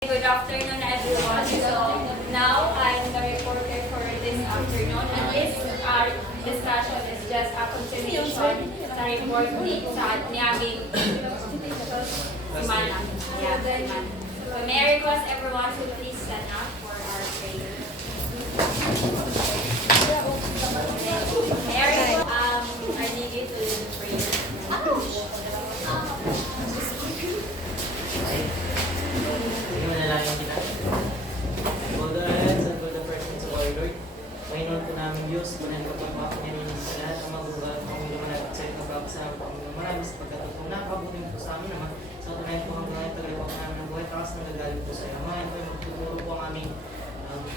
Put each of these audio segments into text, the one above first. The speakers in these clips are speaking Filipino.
Good afternoon, everyone. So now I'm the reporter for this afternoon, and this discussion is just a continuation sa report ni aming Simana. Yeah, Simana. So may I request everyone to please stand up for our prayer. May I request our leader to lead the prayer. Manalangin kita. Lord God, and for the presence of our Lord. Mayroon po namin Diyos, kunan ko po ang makapanyanin sa lahat ng magugulat ng mga lumanag at sa ito kapasalamat po ang marami sa pagkatutong nakabuting po sa amin naman. Sa tunayan po hanggang ngayon tagay po ang namin ng buhay, takas na gagaling po sa iyo. Ngayon po magtuturo po ang aming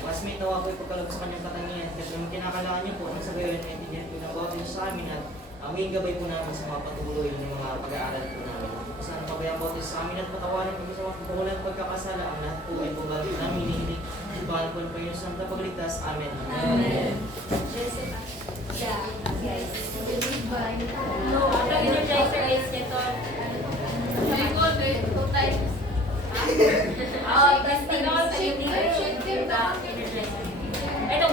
classmate na po ipagkalog sa kanyang katangian. Kasi yung kinakalangan niyo po, ang sa gayon ay tinyan po nagawa niyo sa amin at aming gabay po namin sa mga patuloy ng mga pag-aaral po namin. Sana pabayang po sa amin at patawarin po sa mga pagkakulang pagkakasala. Ang lahat po ay pabalik namin hinihiling. Ibahan po po yung Santa Pagligtas. Amen. Amen. Yeah. Yes. No, ang energizer is ito. Testing all shake the energizer. Ito,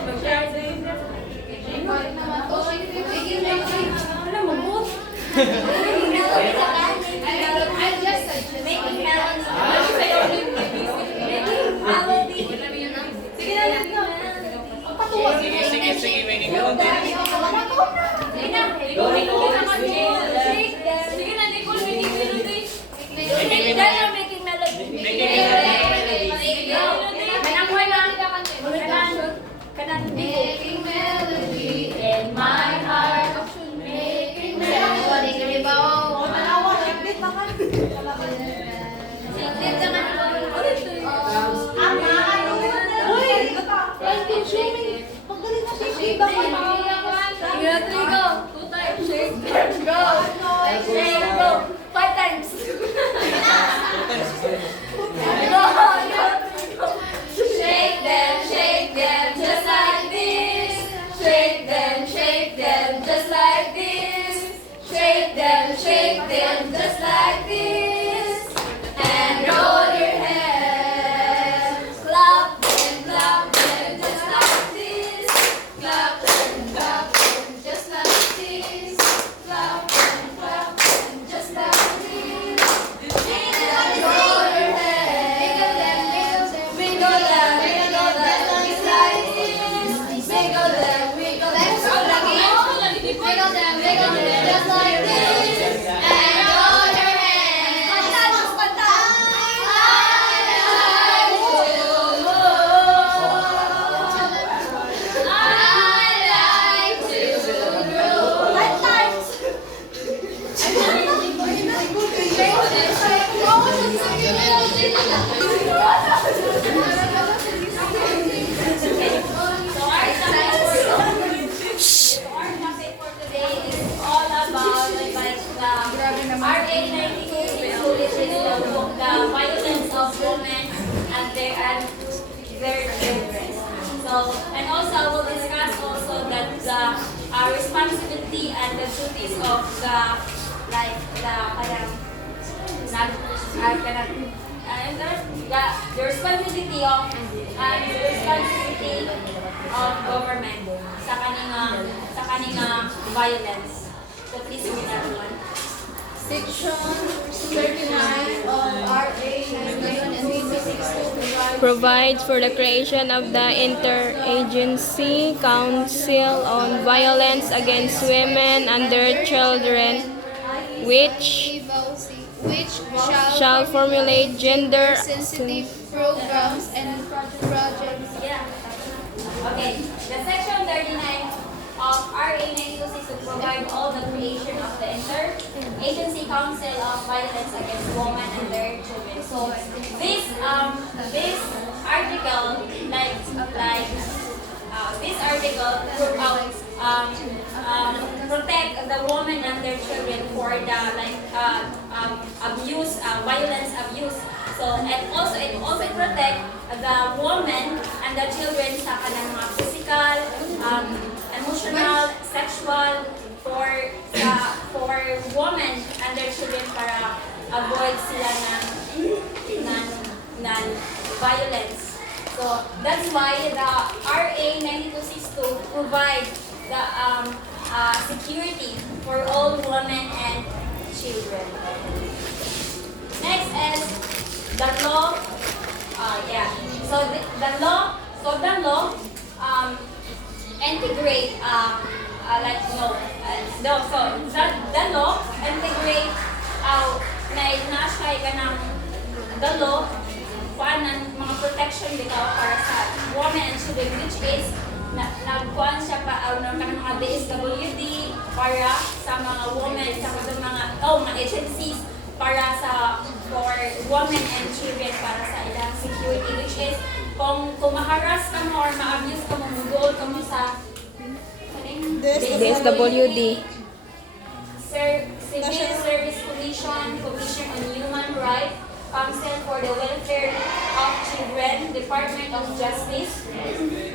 alam mo, both. Making melons. Sige, making melon din. Sige na, Nicole, making melody. Making melody. Making melody in my heart. Making melody. Five times. Shake them just like this. Shake them just like this. Shake them just like this. And roll your hands. Clap them just like this. Clap them just like this. Clap them just like this. And roll your hands. Wiggle them just like this. Wiggle them just like this. And roll your RA 92, which is the violence of women and their children. So, and also we'll discuss also that the responsibility and the duties of the responsibility of government sa kaninga violence. So please read everyone. Section 39 of RA 9262 provides for the creation of the Interagency Council on Violence Against Women and Their Children, which shall formulate gender-sensitive programs and projects. Yeah. Okay. The section 39 of RA 9262 to provide all the creation of the Interagency Council of Violence Against Women and Their Children. So this article protect the women and their children for the violence abuse. So and also it also protect the women and the children sa kanang mga physical, emotional, sexual for women and their children para avoid sila ng non-violence. So that's why the RA 9262 provide the security for all women and children. Next is the law. The law integrate the law integrate na siya ka ng the law ng mga protection bitaw para sa women and children, which is nagkuhan siya pa ng mga DSWD para sa mga women, sa mga agencies para for women and children para sa ilang security, which is kung maharas ka mo or ma-abuse ka mo, mugol ka mo sa DSWD. Civil Service Commission, Commission on Human Rights, Council for the Welfare of Children, Department of Justice,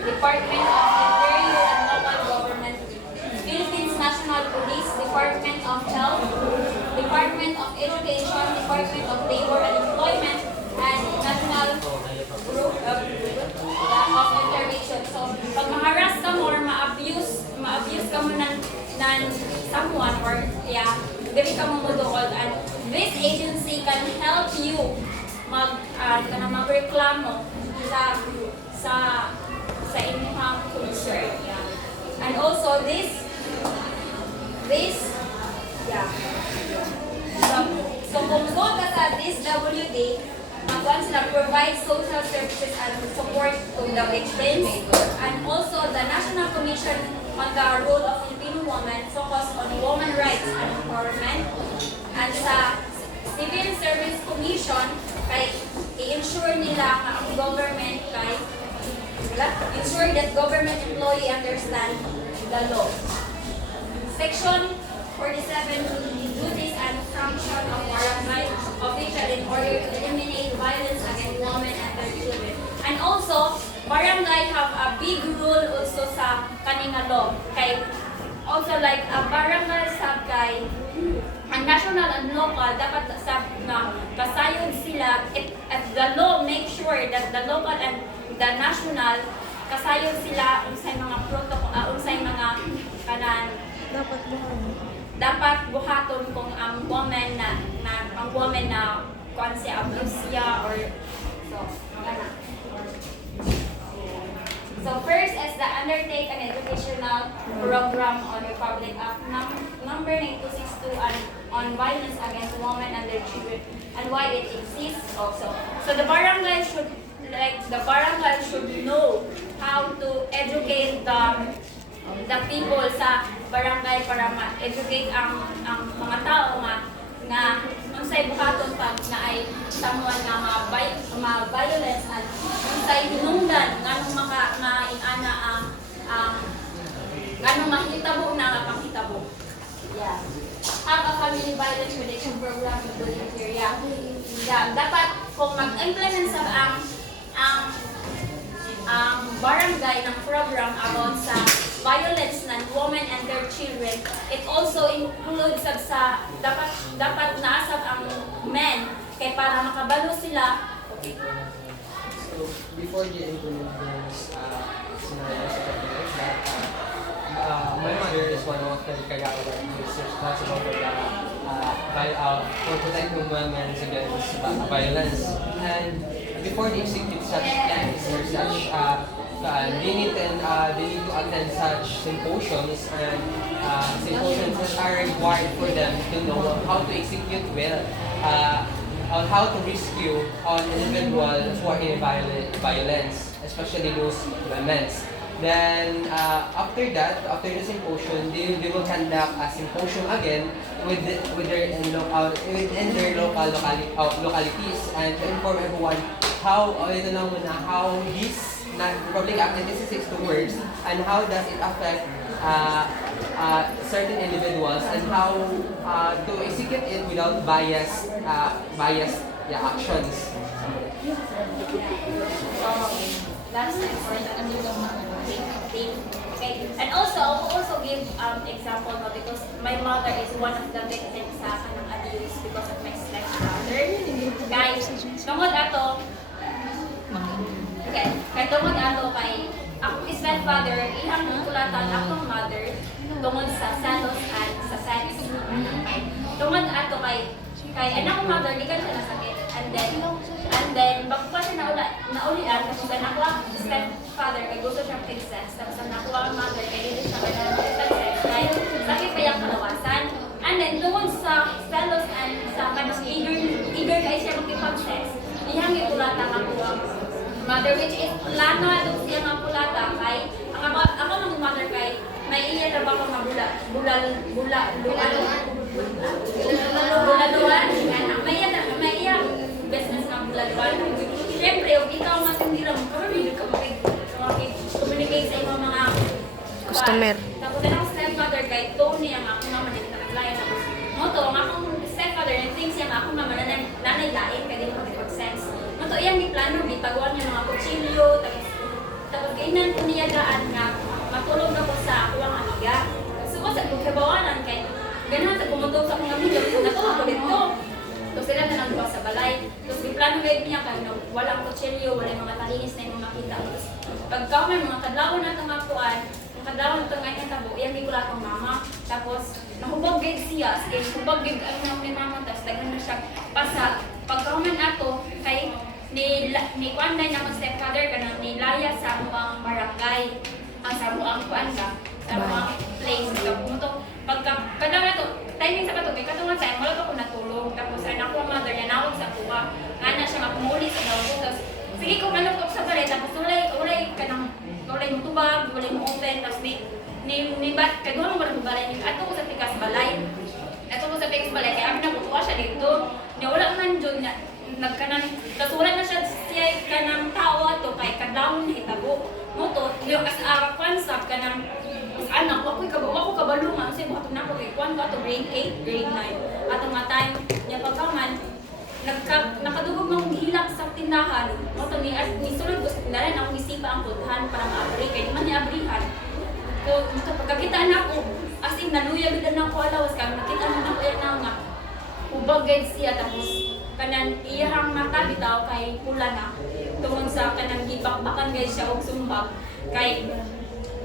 Department of Interior and Local Government, Philippines National Police, Department of Health, Department of Education, Department of Labor and Employment, and National Group of Intervention. So, pag maharas ka mo or ma-abuse ka mo ng someone or dili ka mo mudukod, and this agency can help you magreklamo sa inyong concern. And also this so kung go ka sa DSWD, magkuhan sila provide social services and support to the victims, and also the National Commission on the Role of Filipino Women focus on women rights and empowerment, and sa Civil Service Commission kay i-ensure nila nga ang government ensure that government employee understand the law. Section 47, duties and function of barangay official in order to eliminate violence against women and their children. And also, barangay have a big role also sa kaninga law. Kay also like a barangay sab kay ang national and local dapat sab na kasayod sila at the law make sure that the local and the national kasayod sila unsay mga protocol unsay mga kanan dapat buhaton kung ang woman na kuan siya abuse siya or so kana. So first is the undertake an educational program on Republic Act number 9262 on violence against women and their children and why it exists also. So the barangay should know how to educate the people sa barangay para ma-educate ang mga tao nga unsay buhaton pag na ay someone nga ma-violence at unsay hinungdan nganong nganong mahitabo na nga panghitabo. Yeah. Have a family violence reduction program in the area. Yeah. Dapat kung mag-implement sa ang barangay ng program about sa violence ng women and their children, it also includes sa dapat naasab ang men kay para makabalo sila. Okay. So before you implement those scenarios that my mother is one of the Kagawa who is responsible for protecting women against violence, and before they execute such plans or such they need to attend such symposiums and symposiums that are required for them to know how to execute well on how to rescue on individuals who are in violence, especially those women. Then after the symposium, they will conduct a symposium again within their localities and to inform everyone how this Republic Act 9262 works and how does it affect certain individuals and how to execute it without biased actions. That's important. Okay. And also, I will also give example because my mother is one of the victims sa kanang abuse because of my stepfather. Guys, tungod ato, kay tungod ato kay akong stepfather, ihang kulatan akong mother tungod sa salos at sa sex. Tungod ato kay anak kong mother, di ka siya nasakit. And then, bago pa siya naulian, tapos anak ko ang stepfather, kay gusto siyang sex. Tapos anak ko ang mother, kay hindi siya kailangan sex. Kaya sakit pa yung kalawasan. And then, tungod sa salos and sa kanang eager kayo siya magkipag-sex, ihang itulata ako ang mother, which is plano ato siya nga pulata kay ako ng mother kay may iya trabaho nga bulaluan may iya business nga bulaluan. Siyempre, kung ikaw nga hindi lang communicate sa imong mga Customer. tapos na ako stepfather kay Tony ang akong mama na naglayan tapos moto ang akong stepfather nag-think siya nga akong mama nanay lain kaya di mo makipag-sex. Moto iyang di plano, di pagawa niya mga kutsilyo tapos kainan ko niya gaan nga matulog ako sa ako ang amiga. So ko sa pagkabawanan kay ganahan sa pumutog sa akong amiga natulog ko dito. Tapos sila na nagbuwa sa balay. Tapos di plano gayud niya kay walang kutsilyo, walang mga talinis na yung makita. Tapos pagka may mga kadlaw na itong akuan, kadlaw na itong ngayon tabo, iyang di ko lang akong mama. Tapos nahubog gayud siya, hubog gayud ang nang ni mama, tapos daghan na siya pasa. Pagka ato kay ni Kwanday na akong stepfather ka na nilaya sa among barangay. Ang sa among kuan ka, sa among place. Pagka kadlaw na to, timing sa katubig, katungan sa wala pa ko natulog. Tapos anak ko ang mother niya, nawag sa kuha. Nga na siya makumuli sa nawag. Tapos sige ko manok sa balay, tapos ulay mo tubag, ulay mo open. Tapos ni bat, kaduha mo ba balay niya? Ato ko sa tikas balay. Kaya amin na kutuwa siya dito. Niya wala man dyan na nagkanang, tapos wala na siya kanang tawa to kay kadlawon na hitabo. Moto, yung as konsap kanang anak, wako kabalungan kasi buhato na ako kay kwan ko ato grade 8, grade 9. Ato nga time, niya pagkaman, nakadugog ng hilak sa tindahan. Moto, ni sulod ko sa tindahan, akong isipa ang pulhan para maabri, kaya naman niabrihan. So, pagkakita na ako, as in, naluyag na ako alawas ka, nakita na ako yan nga, ubag guide siya, tapos kanan iyahang mata bitaw kay pula na tungod sa kanang gibakbakan guys siya og sumbag kay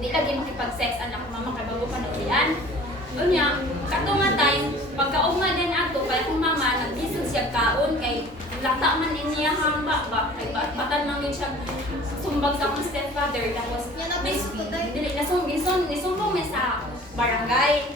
di lagi makipag-sex anak mama kay bago pa naulian. Unya kato nga time pagkaugma din ato kay akong mama naglisod siya kaon kay lata man iniyahang bakbak kay batan man yun siya sumbag sa akong stepfather tapos dili nisumbong mi sa barangay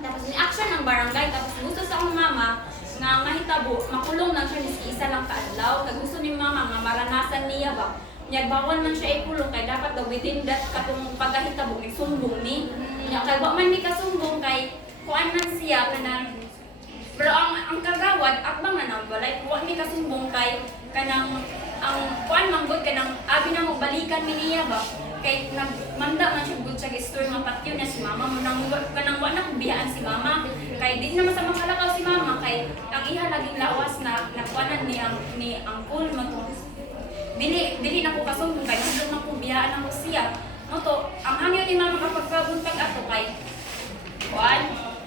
tapos ni action ng barangay tapos gusto sa akong mama nga mahitabo, makulong lang siya miski isa lang kaadlaw. Kag gusto ni mama nga maranasan niya ba. Nya bawal man siya ikulong kay dapat daw within that katong pagkahitabo ni sumbong ni. Nya kay wa man ni kasumbong kay kuan man siya kanang pero ang kagawad akbang na balay wa ni kasumbong kay kanang ang kuan manggod kanang abi na mo balikan mi niya ba. Kay nagmanda man siya gud sa store nga patyo na si mama mo nang kanang wa na kubiyaan si mama kay di naman sa makalakaw si mama kay ang iha laging lawas na nakuanan ni angkol man to dili na ko kasumbong kay gusto man kubiyaan ako siya no to ang hangyo ni mama kapag pabuntag ato kay kuan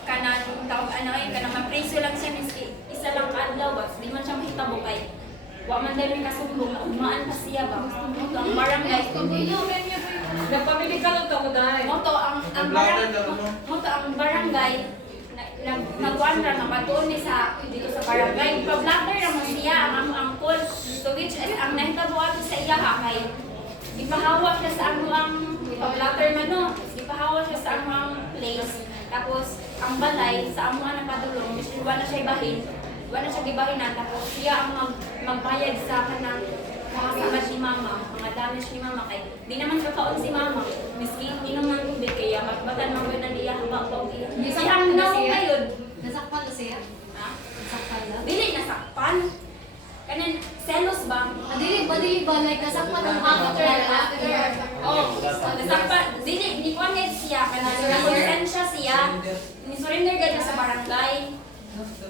kanang tawag ano ay kanang mapreso lang siya miski isa lang kaadlaw ba di man siya mahitabo kay wa man dahil may kasumbong na umaan pa siya ba ang barangay Nagpamili ka lang ako dahil. Moto ang barangay nagwandra na matuon ni sa dito sa barangay. Pa-blatter naman siya ang angkol. So which is ang nahitabuan sa iya kay ipahawa siya sa ang pa-blatter man no. Ipahawa siya sa ang place. Tapos ang balay sa amo na padulong, wala na siya ibahin. Wala na siya gibahinan tapos siya ang magbayad sa kanang mga samad ni mama, mga damage ni mama kay di naman kakaon si mama miski inom man tubig kaya magbatan man gud niya habang iya siyang naw kayod Nasakpan na siya? ha Nasakpan na? dili nasakpan kanan selos ba Dili ba like nasakpan ng after? oh nasakpan dili ni kuan gid siya kanan konsensya siya ni surrender gid sa barangay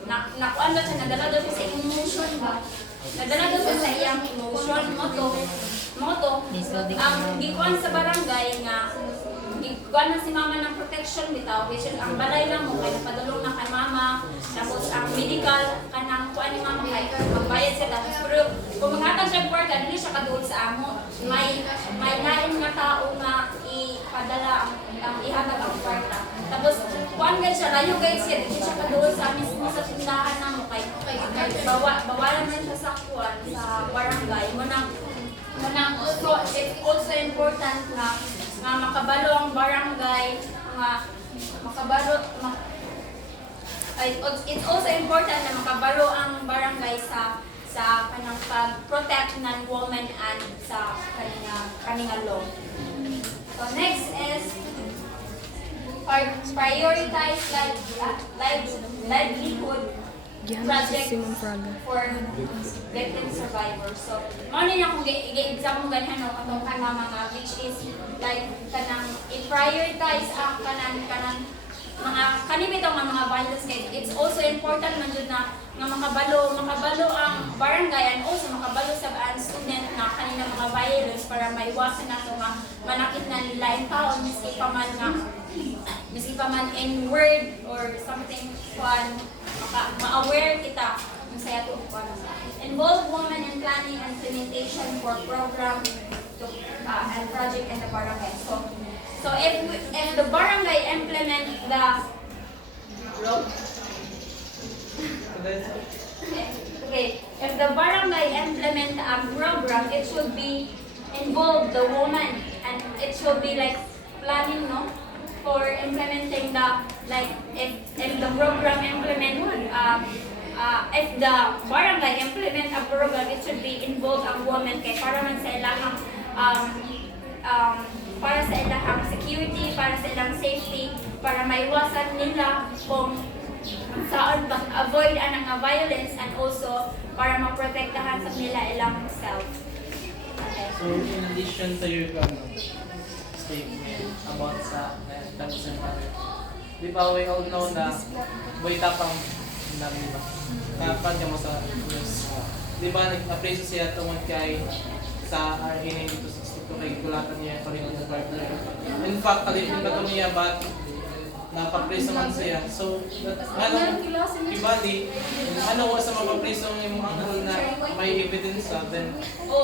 na kuan daw siya nadala daw siya sa emotion ba. Nadala daw siya sa iyang emotion, moto, ang gikuan sa barangay nga, kuha na si mama ng protection bitaw, which is ang balay lang mo, kaya napadulong na kay mama, tapos ang medical, kanang kuha ni mama kay magbayad siya, tapos pero kung maghatag siya kwarta, hindi siya kaduol sa amo. May lain nga tao nga ipadala ang ihatag ang kwarta. Tapos kuha nga siya, layo guys siya, hindi siya kaduol sa mismo sa tindahan na mo, kay bawalan man siya sa kuwan, sa barangay, also, it's also important na makabalo ang barangay, it's also important na makabalo ang barangay sa kanang pag-protect ng woman and sa kaninga law. So next is prioritize livelihood project for victim survivors. So, ano niya kung i-exam mo ganyan o katong mga which is like kanang i-prioritize ang kanang mga kanibitong mga violence case. It's also important man jud na makabalo ang barangay and also makabalo sa student na kanina mga violence para maiwasan nato nga manakit na nila in taon miski pa man in word or something fun ma-aware kita kung sa yato involve women in planning and implementation for program and project in the barangay. So if the barangay implement the if the barangay implement a program, it should be involve the woman and it should be like planning, no, for implementing the if the program implement if the barangay implement a program, it should be involve ang woman kay para man sa ilahang para sa ilahang security, para sa ilang safety, para maiwasan nila kung saan avoid ang violence and also para maprotektahan sa nila ilang self. Okay. So, in addition to your statement about sa Tansan Mother, di ba we all know na boy tapang namin ba? Kapag niya mo sa news, di ba nag-appraise siya tungkol kay sa RA 9262 kay kulatan niya pa rin ang partner. In fact, talipin na ito niya ba't napapreso man siya. So, ibali, sa mapapreso yung uncle na may evidence then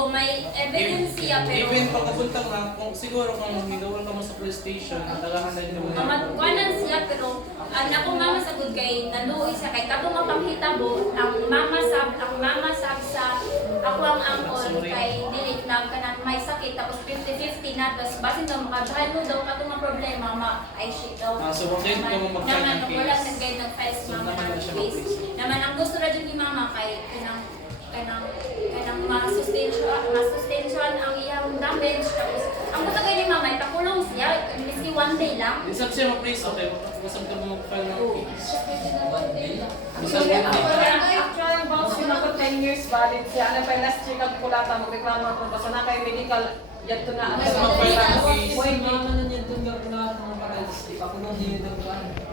May evidence siya pero even pagkapunta nga, kung siguro kung higawal ka mo sa police station, nagagahan na yun Kuanan siya pero ang ako mama sagud kay naluoy siya kay katong mapanghitabo ang mama sab sa ako ang uncle kay dili na kanang may sakit tapos 50-50 na tapos basin daw makadahalo daw katong mga problema ay shit daw. So bakit ka mo mag-file ng case? Wala nang guide nag-file sa mama ng case. Naman ang gusto ra jud ni mama kay kanang ma-sustain ang iyang damage tapos ang gusto kay ni mama ipakulong siya miski one day lang. Isap siya ma-preso kay gusto ka mo mag-file ng case. Actually, ang bounce yun ako 10 years valid siya. Ano pa yung last year kalkulata, magreklamo ako. Basta na kayo medical, yan to na. Mas mag-file ng case.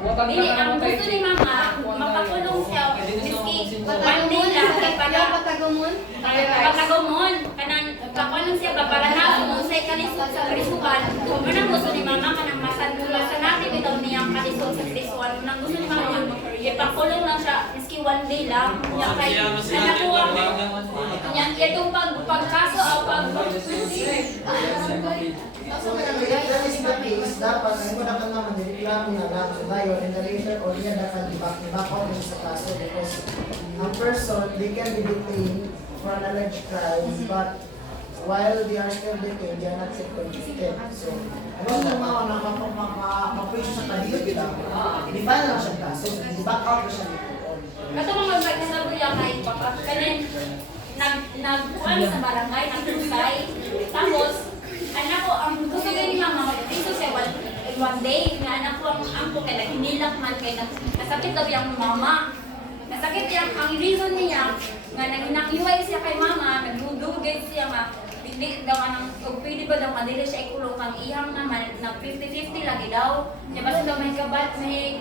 Dili, ang gusto ni mama, mapakulong siya, miski one day lang, kay para Patagumon. patagumon, kanang pakulong siya ba para na umusay kalisod sa krisuhan. Kung anong gusto ni mama, kanang masanati bitaw niyang kalisod sa krisuhan. Anong gusto ni mama, ipakulong lang siya, miski one day lang. Yung kay, nakuha mo, itong pagkaso o So, if that is the case, dapat ang muna ka naman nireklamo na lang sa bayo and the later or yan dapat i-back out sa kaso because ang person, they can be detained for an alleged crime but while they are still detained, they are not still convicted. So, ano yung mga makapulis sa kanilot lang, di ba lang siya kaso, i-back out na siya dito. Kato mga magkasabi yan ay kanin nagkuhan sa barangay, nagkusay, tapos anak ko, ang gusto kayo ni mama, dito siya one day, nga anak ko ang kay nahinilak man kay nasakit daw yung mama. Nasakit yung, ang reason niya, nga nanginakiway siya kay mama, nagdudugay siya nga, hindi daw anang, o pwede ba daw madili siya ikulong ang ihang naman, na 50-50 lagi daw. Diba basta daw may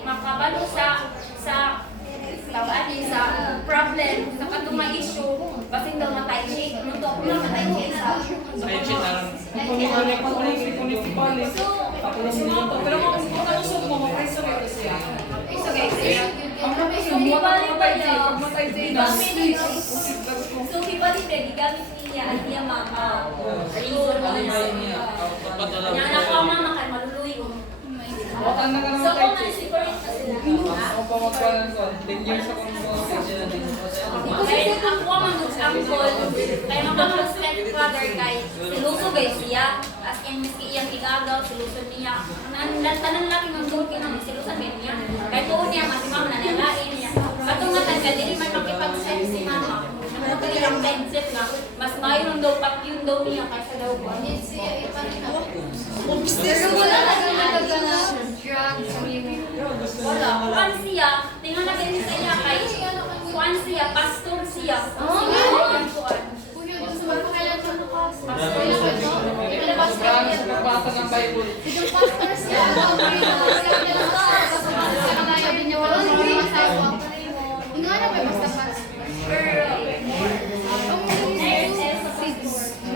makabalo sa tawagin sa problem, sa katong issue, basing daw matay siya, ano to, matay siya sa Sa cheat na lang. So, Sumato, pero kung nalusog mo, mapreso rin siya. It's okay. Ang nalusog mo, matay na. So, kibalik na, gigamit niya at niya mama. Reason mo niya. Yan ako ang mama kan maluluy ko. Wakang na So, kung ano, separate na sila. Ako pa magkaroon ko, 10 years ako Kaya ako ang mag-uncle, kaya mag-stepfather kay siluso guys siya. As in, miski iyang igagaw, siluso niya. Tanan laki ng duki ng silusan niya. Kaya tuon niya, mas mama na nalain niya. Katungatan ka, dili man makipag-sense si mama. Nakapagay ang mindset na, mas mayroon daw yun daw niya kaysa daw ko. Pero wala na naman ka na drugs. Wala. Kuan siya, tingnan na ganyan sa iya kay kuan siya, pastor siya. Ang kuan. Kuya, gusto mo kailan sa bukas? Pastor. Ilalabas ka Marami niya. sa nagbasa ng Bible. Yung pastor siya,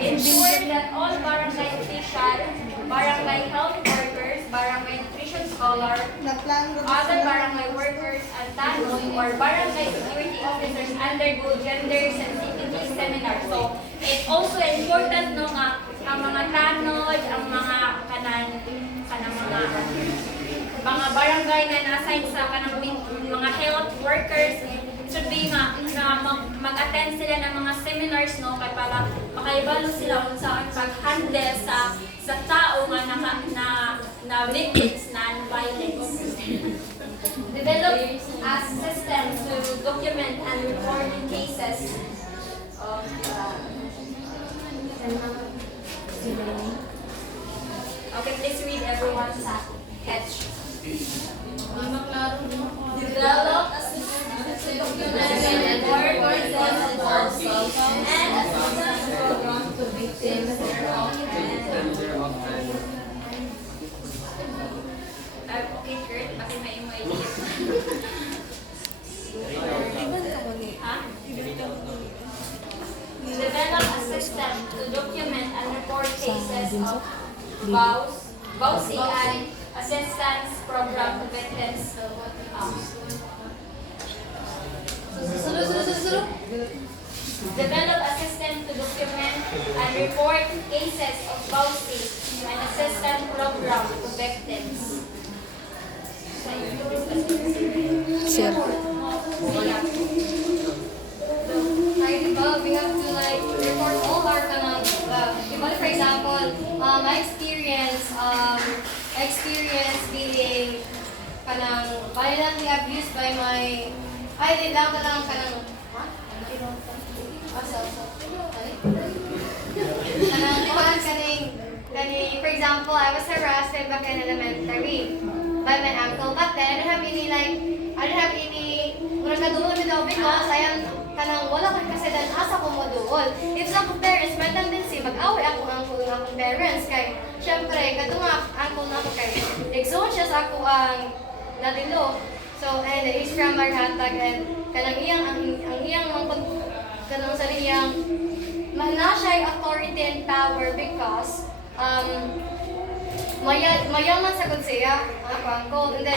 Ensure that all barangay official, barangay health workers, barangay nutrition scholar, other barangay workers and tanong or barangay security officers undergo gender sensitivity seminar. So, it's also important no nga ang mga tanod, ang mga mga barangay na na-assign sa kanang mga health workers should be nga na mag-attend sila ng mga seminars no kay para makaibalo sila kung saan pag-handle sa tao nga na victims na violence. Develop a system to document and report cases of okay, please read everyone's catch. Develop a system to document and report cases and assistance program to victims okay, Kurt, bakit may imo Ha? Develop a system to document and report cases of VAUSI and assistance program to victims. Develop a system to document and report cases of VAUSI and assistance program to victims. Sir. we have to like report all our for example, my experience being violently abused by my for example, I was harassed back in elementary by my uncle, but then I don't have any because I am wala ko kasi dan asa ko moduol. If sa akong parents, may tendency mag-away ako ang akong parents kay syempre kadto nga uncle na ako kay exhaust siya sa ako ang nadilo. So and he's from Marhatag and kanang iyang kanang sa iyang na siya authority and power because mayaman sa siya ako uncle and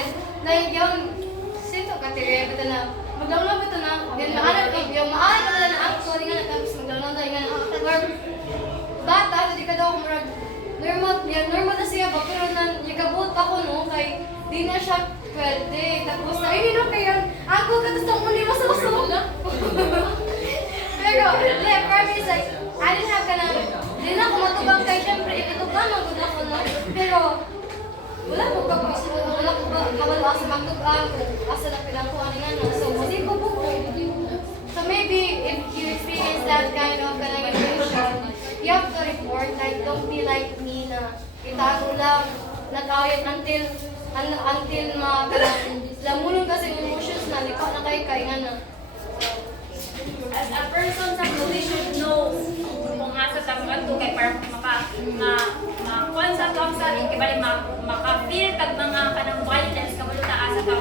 then yung sinto katire but na magdawla ba ito na? Then maalat ko na ang sorry nga tapos magdawla na nga or bata, hindi ka daw kumurag normal na siya ba pero nagabot ako no kay di na siya pwede tapos na no kaya ako katustong muli masawasawag pero for me is like I didn't have di na ako matubang kay syempre itutubang ang good ako no pero wala ko kabalo sa magtubang asa na pinangkuhan nga no so hindi ko po so maybe if you experience that kind of information you have to report like don't be like me na itago lang nag-awit until lamunon kasi emotions na lipa na kay nga na as a person sa we should know kung asa sa mga kay para ma-concept of sa ikibali maka-feel tag mga kanang violence kamulo na asa ka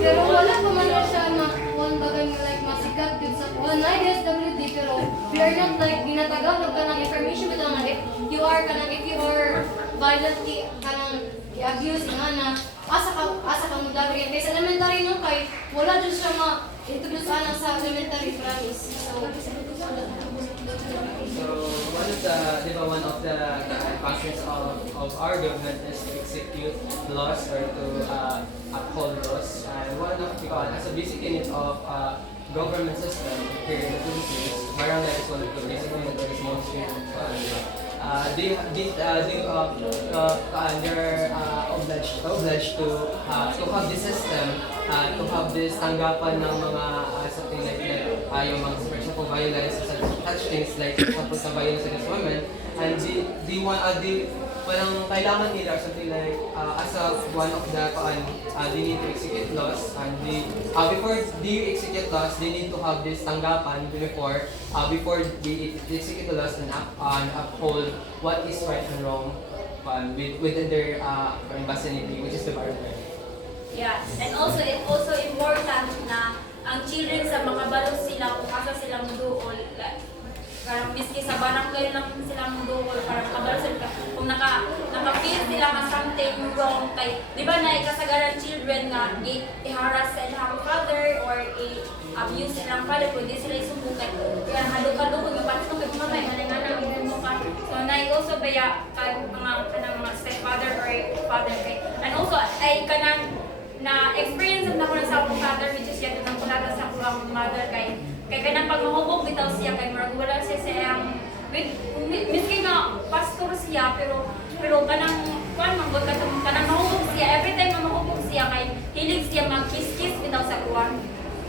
pero wala pa man siya na one bagay like masikat dito sa online SWD pero we are not like ginatagalog ka ng information but lang if you are violently i-abuse nga na asa ka mo dapat kay sa elementary no kay wala jud siya ma-introduce ana sa elementary promise. So one of the, di ba, one of the functions of our government is to execute laws or to uphold laws. And one of, as a basic unit of government system here in the Philippines, barangay is one of the basic unit that is most they're obliged to have this system, to have this tanggapan ng mga something like yung mga for example violence, such things like tapos na violence against women, and parang kailangan nila or something like as a one of the they need to execute laws, and before they execute laws they need to have this tanggapan before they execute the laws and uphold what is right and wrong within their vicinity, which is the barangay. Yeah, and also it's also important na ang children sa makabalo sila kung asa sila muduol. Parang miski sa barangay lang sila muduol, parang makabalo sila kung naka-feel sila na something wrong kay, di ba na ikasagaran children nga i-harass sa ilang father or i-abuse silang father kung di sila isumbukan. Kaya halukad-lukod yung pati kung mamay, manay-manay, mo ka. So also baya kanang stepfather or father kay. And also ay kanang na experience na ko na sa akong father which is yan nang kulata sa akong mother kay kanang pagmahubog bitaw siya kay marag wala siya sa iyang miski nga pastor siya pero kanang manggod ka kanang mahubog siya every time na mahubog siya kay hilig siya mag-kiss-kiss bitaw sa kuwan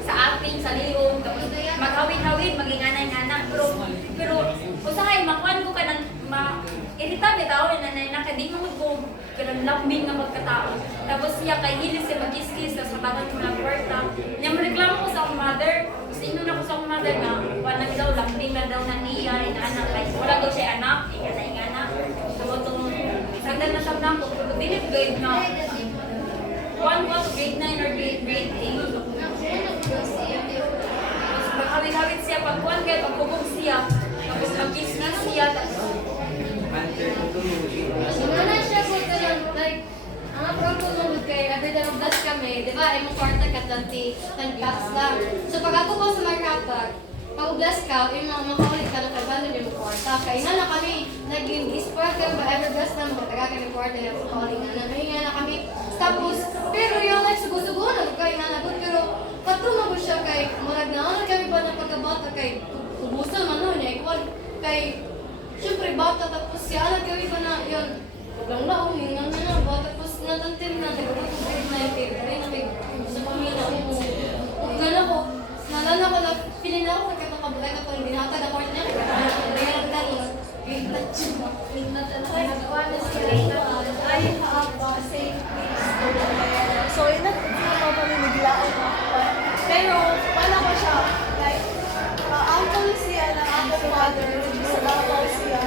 sa ating sa liyon tapos maghawid-hawid maginganay-ngana pero usahay makuan ko kanang irita bitaw na kadi mo ko kanang lambing nga magkatao tapos siya kay hilig siya mag-kiss-kiss sa tabangan ko ng kwarta niya reklamo ko sa akong mother sino na ko sa akong mother na wala daw lambing na daw na niya anak kay wala daw siya anak ingana so itong sagdan na siya ko pero bilip grade na 1 was grade 9 or grade 8 hawid-hawid siya pagkuhan kaya pagkubog siya tapos mag-kiss na siya tapos Wala siya po ganun, like, ang approach ko nung kay every time mag-blast kami, di ba, ay mo kwarta ka 10 cups lang. So pag ako po sa Markapag, pag blast ka, yung makaulit ka ng 500 yung kwarta. Kaya nga na kami, naging spoiled ka ba ever blast na magtaga ka ng kwarta na makaulit nga na. Kaya nga na kami, tapos, pero yung like, sugo-sugo na, kaya nga nagot, pero patungo ko siya kay, murag na, ano kami ba na pagkabata kay, ubusan man nun, kay, siyempre bata tapos siya alam gawin ba na yun lang laong yun nga na bata tapos natantin na nagkakot ko grade 9 kaya na may sa pamilya ko gano'n ko nalala ko na piling na ako nagkakabulay ka pang binatag ako niya kaya ang gano'n grade na siya grade na talaga nagawa na siya ay haapa safe place so yun na papaminiglaan ako pero wala ko siya like uncle siya na ako father sa Davao siya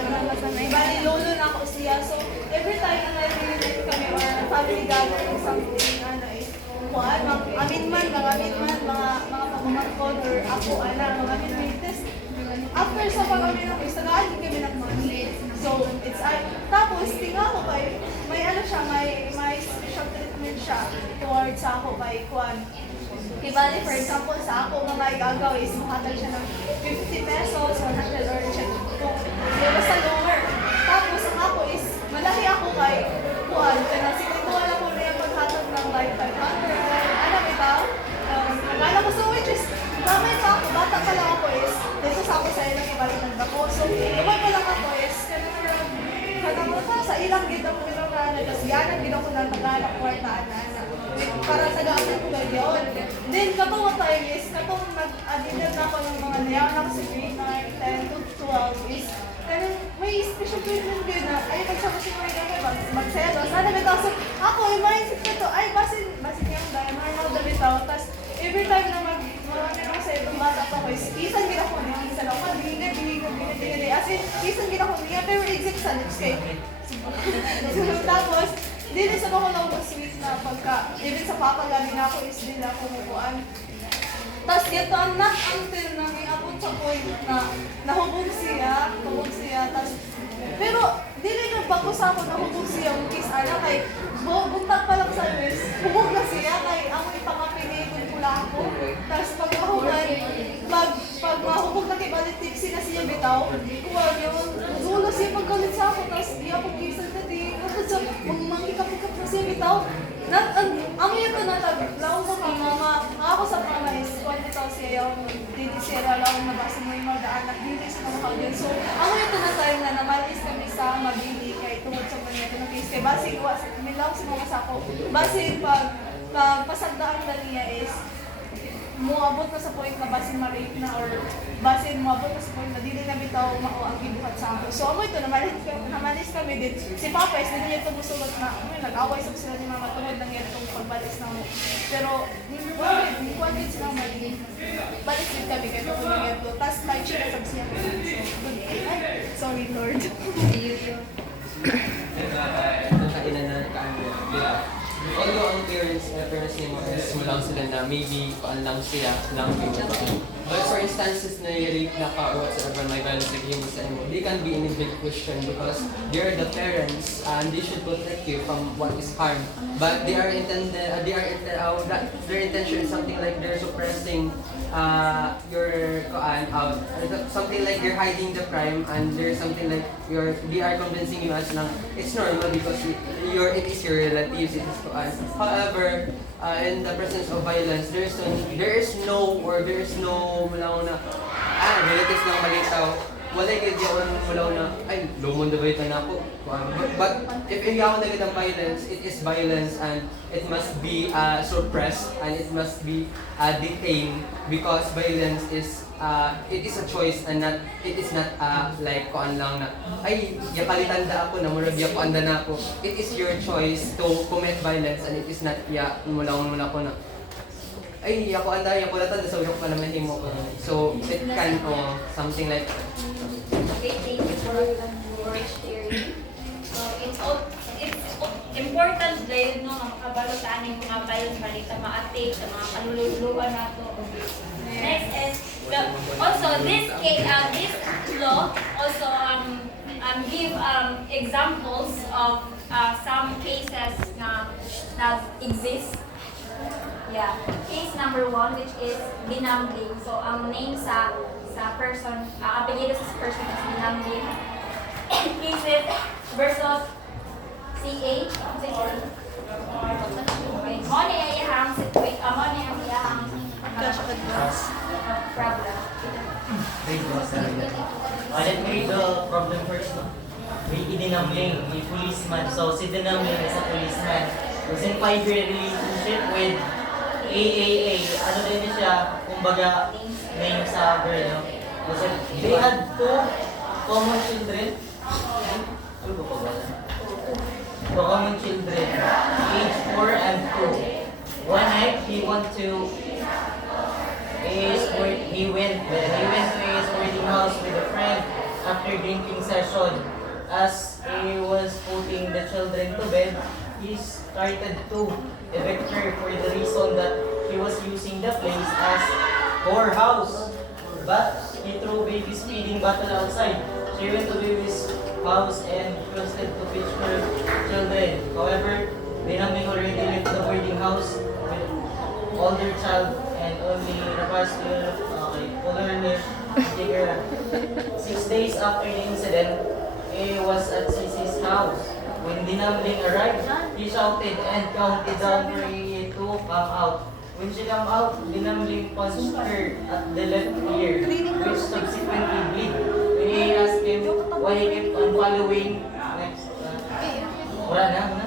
bali lolo na ako siya so every time na nag-reunite kami or family gathering something is amin man mga pagmamangkod or ako mga minorities after sa pag-amin ako isagaan kami ng money so it's tapos tingnan ko kay may siya may special treatment siya towards sa ako kay Kwan. Bali, for example, sa ako, mga igagaw is mahatag siya ng 50 pesos, 100 or check kung basta lower. Tapos, ang ako is, malaki ako kay Juan. Kaya siguro ko na yung maghatag ng like 500. Ano, ikaw? Nagala ko, so which is, gamay pa ako, bata pa lang ako is, dito sa ako sa ilang ibalitan ako. So, iwan pa lang ako is, sa ilang gito ko pinagana, tapos yanan gito ko ng tagalak kwartaan na para tagaan ko ba yun. Then, katong time is, katong nag-adinad na ako ng mga nayaw na kasi grade 9, 10 to 12 is, may special treatment ko na, ay, magsama si Maria ko, mag-selos. Sana bitaw, so, ako, yung mindset ko to, ay, basin yung dahil, normal na bitaw. Tapos, every time na marami ako sa ibang bata ako, is, isan gina ko niya, isa lang, biligay. As in, isan gina ko niya, pero exit sa lips kay. Tapos, dili sa ako lang sweet na pagka, even sa papa galing ako is din ako kumukuan. Tapos ito, not until na may abot sa point na nahubog siya, tapos, pero dili na bago sa ako nahubog siya, which is kay buntag pa lang sa US, hubog na siya, kay ang ipangapinigod ko lang ako. Tapos pag mahuman, pag mahubog na kay balitik, sila siya bitaw, huwag yun, zulo siya paggalit sa ako, tapos di ako gisal na di, tapos sa mangkikap-kap na siya bitaw. Ang ito na laong sa mama, ako sa pamais, kung bitaw siya yung didisera laong nabasa mo yung mga anak, hindi sa mga kaudyan. So, ang ito na tayo na namalis kami sa mabili kay tungod sa mga ito na case. Basi, milaw sa mga sako. Basi, pag pasagdaan na niya is, muabot na sa point na basin ma-rape na or basin muabot na sa point na dili na bitaw mao ang gibuhat sa ako. So amo ito namalis kami din. Si Papa is din niya ito musugot na nag-away sa sila ni Mama tungod lang yan itong pagbalis na mo. Pero hindi ko din sila mali. Balis din kami kaya ito kung ito. Tapos live siya sa siya. So, sorry Lord. Kainan na kaano. Although ang parents niya mo is lang sila na maybe paan lang siya lang yung but for instances na rape na ka or whatsoever may violence against sa imo, they can be in a big question because they're the parents and they should protect you from what is harm. But their intention is something like they're suppressing your koan out. Something like you're hiding the crime and there's something like they are convincing you as lang it's normal because it is your relatives, it is koan. However, in the presence of violence, there is no mulaw na relatives ng malitaw. Wala yung mulaw na ay lumon na ba ito na ako. But if hindi ako nagit ng violence, it is violence and it must be suppressed and it must be detained because violence is it is a choice and it is not like kuan lang na ay yakalitan da ako na murag yakuan na ako. It is your choice to commit violence and it is not mula ko na ay yakuan da yakulatan sa uyok pa naman himo ko. So it can something like Okay, thank you for sharing. So, it's important din, no, na makabalo sa aning mga bayan balita, maate, sa mga kalululuan nato. Next is, also, this law also give examples of some cases na exist. Yeah. Case number 1, which is binambing. So, ang name sa person, apelyido sa person is binambing. Cases versus CA. Okay. Money ay iyahang situation. Money ang iyahang problem. Let me read the problem first. No? Dinambling, a policeman. So, si Dinambling is a policeman. Was in 5-year relationship with AAA. Ano din siya, kumbaga, name sa girl, no? Kasi they had 2 common children. Ano ba pa ba? 2 common children, age 4 and 2. One night, he went to his boarding house with a friend after drinking session. As he was putting the children to bed, he started to evict her for the reason that he was using the place as whorehouse. But he threw baby's feeding bottle outside. She went to baby's house and trusted to fetch her children. However, Binambing already left the boarding house with older child and only refused to pull her hair and take her. 6 days after the incident, he was at Sisi's house. When Dinambling arrived, he shouted and counted down for her to come out. When she came out, Dinambling punched her at the left ear, which subsequently bleed. When he asked him why he kept on following, wala na.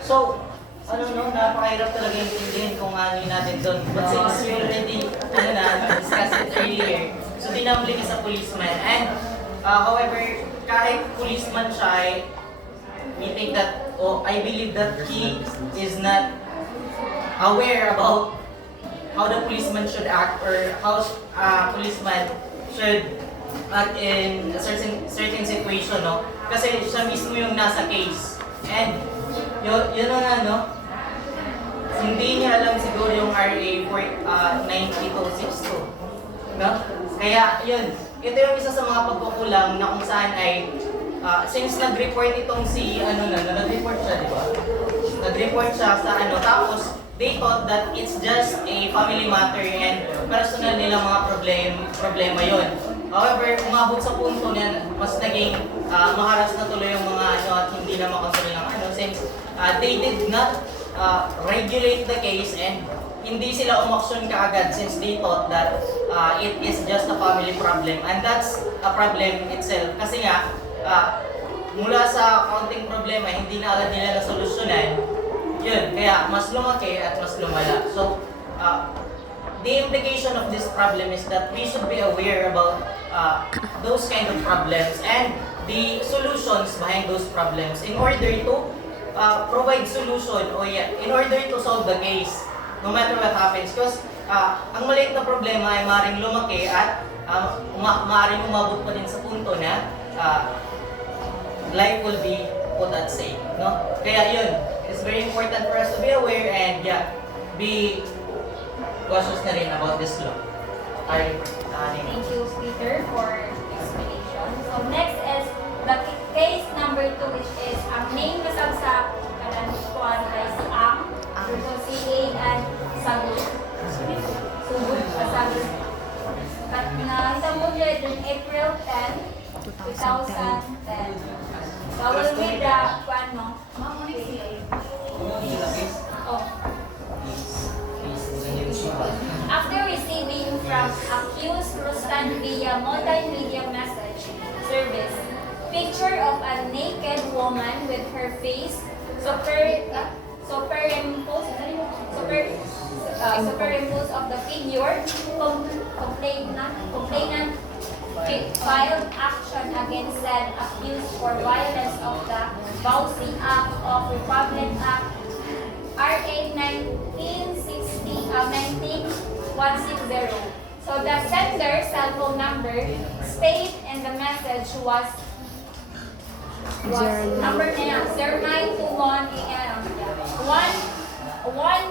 So, napakahirap talaga intindihin kung ano yung natin doon. But since we already discussed it earlier, so Dinambling is a policeman. And, however, kahit policeman siya, we think that, I believe that he is not aware about how the policeman should act or how policeman should act in a certain situation, no? Kasi siya mismo yung nasa case. And yun hindi niya alam siguro yung RA 9262, no? Kaya yun, ito yung isa sa mga pagkukulang na kung saan ay since nag-report itong si, nag-report siya, di ba? Nag-report siya sa tapos they thought that it's just a family matter and personal nila mga problema yon. However, umabot sa punto na mas naging maharas na tuloy yung mga at hindi na makontrol ng since they did not regulate the case and hindi sila umaksyon kaagad since they thought that it is just a family problem and that's a problem itself kasi nga mula sa kaunting problema hindi na agad nila nasolusyonan yun kaya mas lumaki at mas lumala so the implication of this problem is that we should be aware about those kind of problems and the solutions behind those problems in order to provide solution in order to solve the case no matter what happens because ang maliit na problema ay maaaring lumaki at maaaring umabot pa din sa punto na life will be put at stake, no? Kaya yun, it's very important for us to be aware and be cautious na rin about this law. Thank you, Peter, for explanation. So next is the case number 2, which is ang name nasabsak kanan kuan ay si Ang, si A and Sagut. Sugut Sagut. Nahitabo siya in April 10, 2010. So I will read the kuan no. After receiving from accused Rustan via multimedia message service, picture of a naked woman with her face superimposed of the figure, complainant filed action against said accused for violence of the Bausi Act of Republic Act RA 1960. So the sender's cell phone number stayed in the message was number 0921 one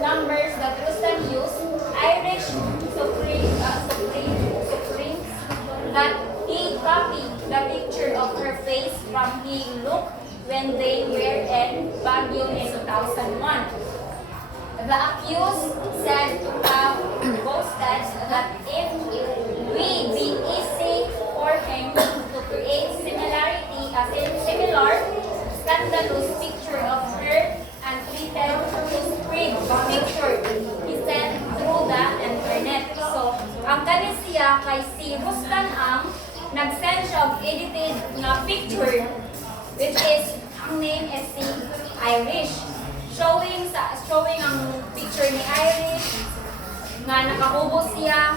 numbers that Rustan used, Irish Supreme that he copied the picture of her face from his look when they were in Baguio in 2001. The accused said to have boasted that it would be easy for him to create similar scandalous picture of her and treated to spread the picture he sent through the internet. So, ang kanin siya kay si Rustan Ang nag-send siya og edited na picture which is, ang name is si Irish. Showing ang picture ni Irish nga nakahubo siya.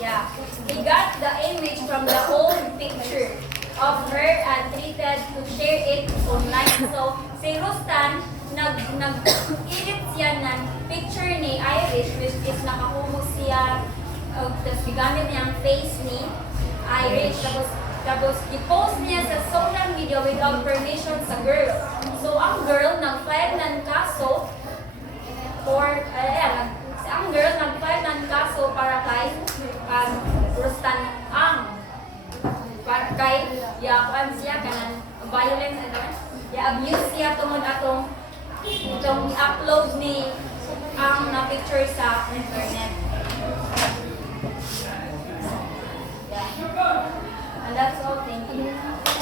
Yeah. He got the image from the old picture of her and treated to share it online. So, si Rustan nag-edit siya ng picture ni Irish which is nakahubo siya tapos gigamit niya ang face ni Irish. Tapos i-post niya sa social media without permission sa girl. So, ang girl nag-file ng kaso para kay Rustan Ang. Kay yakuan siya kanan violence abuse siya tungod itong i-upload ni ang na picture sa internet. Yeah. And that's all. Thank you.